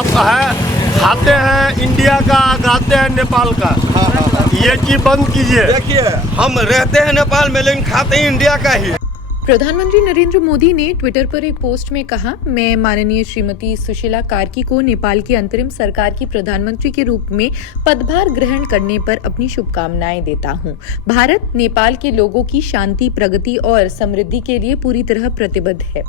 आप खाते हैं इंडिया का, खाते हैं नेपाल का। ये चीज बंद कीजिए। देखिए, हम रहते हैं नेपाल में लेकिन खाते हैं इंडिया का ही। प्रधानमंत्री नरेंद्र मोदी ने ट्विटर पर एक पोस्ट में कहा, मैं माननीय श्रीमती सुशीला कार्की को नेपाल की अंतरिम सरकार की प्रधानमंत्री के रूप में पदभार ग्रहण करने पर अपनी शुभकामनाएं देता हूं। भारत नेपाल के लोगों की शांति, प्रगति और समृद्धि के लिए पूरी तरह प्रतिबद्ध है।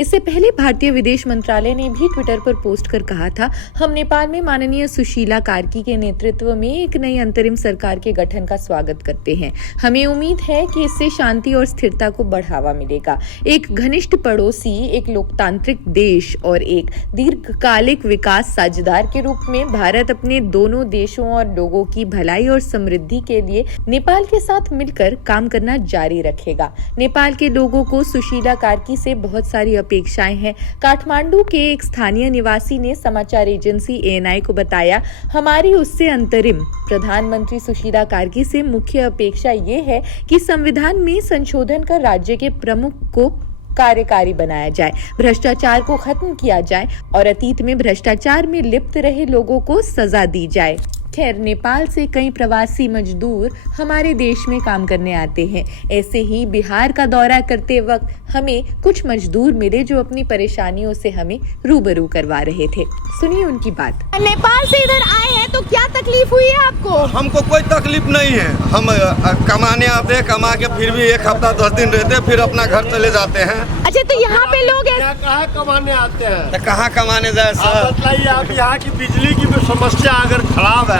इससे पहले भारतीय विदेश मंत्रालय ने भी ट्विटर पर पोस्ट कर कहा था, हम नेपाल में माननीय सुशीला कार्की के नेतृत्व में एक नई अंतरिम सरकार के गठन का स्वागत करते हैं। हमें उम्मीद है कि इससे शांति और स्थिरता को बढ़ावा मिलेगा। एक घनिष्ठ पड़ोसी, एक लोकतांत्रिक देश और एक दीर्घकालिक विकास साझेदार के रूप में भारत अपने दोनों देशों और लोगों की भलाई और समृद्धि के लिए नेपाल के साथ मिलकर काम करना जारी रखेगा। नेपाल के लोगों को सुशीला कार्की से बहुत सारी अपेक्षाएं हैं। काठमांडू के एक स्थानीय निवासी ने समाचार एजेंसी ANI को बताया, हमारी उससे अंतरिम प्रधानमंत्री सुशीला कार्की से मुख्य अपेक्षा ये है कि संविधान में संशोधन कर राज्य के प्रमुख को कार्यकारी बनाया जाए, भ्रष्टाचार को खत्म किया जाए और अतीत में भ्रष्टाचार में लिप्त रहे लोगों को सजा दी जाए। खैर, नेपाल से कई प्रवासी मजदूर हमारे देश में काम करने आते हैं। ऐसे ही बिहार का दौरा करते वक्त हमें कुछ मजदूर मिले जो अपनी परेशानियों से हमें रूबरू करवा रहे थे। सुनिए उनकी बात। नेपाल से इधर आए हैं तो क्या तकलीफ हुई है आपको? हमको कोई तकलीफ नहीं है। हम कमाने आते हैं, कमा के फिर भी 1 हफ्ता 10 दिन रहते हैं, फिर अपना घर चले जाते हैं। अच्छा, तो यहाँ पे लोग कहाँ कमाने आते हैं? तो कहाँ कमाने जाए सर? बताइए, आप यहाँ की बिजली की भी समस्या अगर खराब है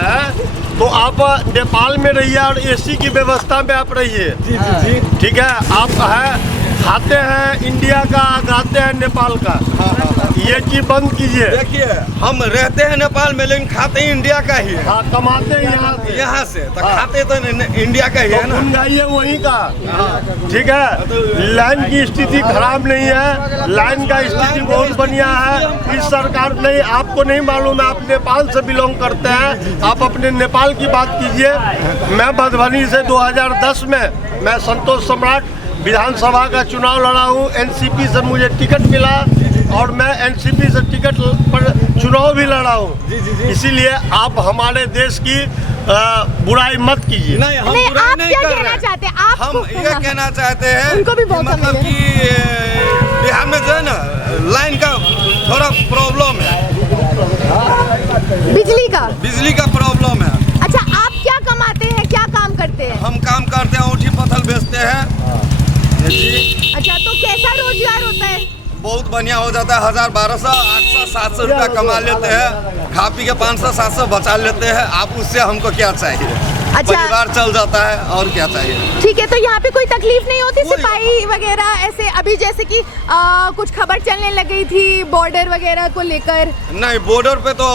तो आप नेपाल में रहिए और AC की व्यवस्था में आप रहिए। जी। ठीक है, आप खाते हैं इंडिया का, खाते हैं नेपाल का। ये चीज बंद कीजिए। देखिए, हम रहते हैं नेपाल में लेकिन खाते हैं इंडिया का ही। हाँ, कमाते हैं यहाँ से तो खाते तो इंडिया का ही है ना। महंगाई वहीं का। ठीक है, लाइन की स्थिति खराब नहीं है, लाइन का स्थिति बहुत बढ़िया है। इस सरकार नहीं, आपको नहीं मालूम है, आप नेपाल से बिलोंग करते हैं, आप अपने नेपाल की बात कीजिए। मैं मधुबनी से 2010 में मैं संतोष सम्राट विधानसभा का चुनाव लड़ा हूँ। NCP से मुझे टिकट मिला और मैं NCP से टिकट पर चुनाव भी लड़ा हूँ। इसीलिए आप हमारे देश की बुराई मत कीजिए। नहीं, हम नहीं, बुराई आप नहीं क्या कर कहना रहे। चाहते हैं? आप हम ये कहना चाहते हैं उनको भी कि मौका मतलब मिले। कि बिहार में जो है ना, लाइन का थोड़ा प्रॉब्लम है, बिजली का प्रॉब्लम है। अच्छा, आप क्या कमाते हैं, क्या काम करते हैं? हम काम करते हैं, ऊँटी पत्थर बेचते हैं जी। अच्छा, तो कैसा रोजगार होता है? बहुत बढ़िया हो जाता है। 1000, 1200, 800, 700 रुपया कमा लेते हैं, खा पी के 500, 700 बचा लेते हैं। आप उससे हमको क्या चाहिए? अच्छा। परिवार चल जाता है और क्या चाहिए। ठीक है, तो यहाँ पे कोई तकलीफ नहीं होती? सिपाही वगैरह ऐसे अभी जैसे कि कुछ खबर चलने लग गई थी बॉर्डर वगैरह को लेकर। नहीं, बॉर्डर पे तो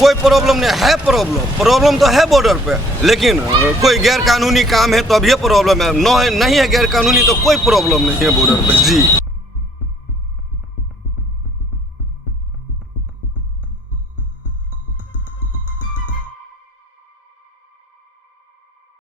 कोई प्रॉब्लम नहीं है। प्रॉब्लम तो है बॉर्डर पे, लेकिन कोई गैर कानूनी काम है तो अब ये प्रॉब्लम है। नहीं है गैर कानूनी तो कोई प्रॉब्लम नहीं है बॉर्डर पे जी।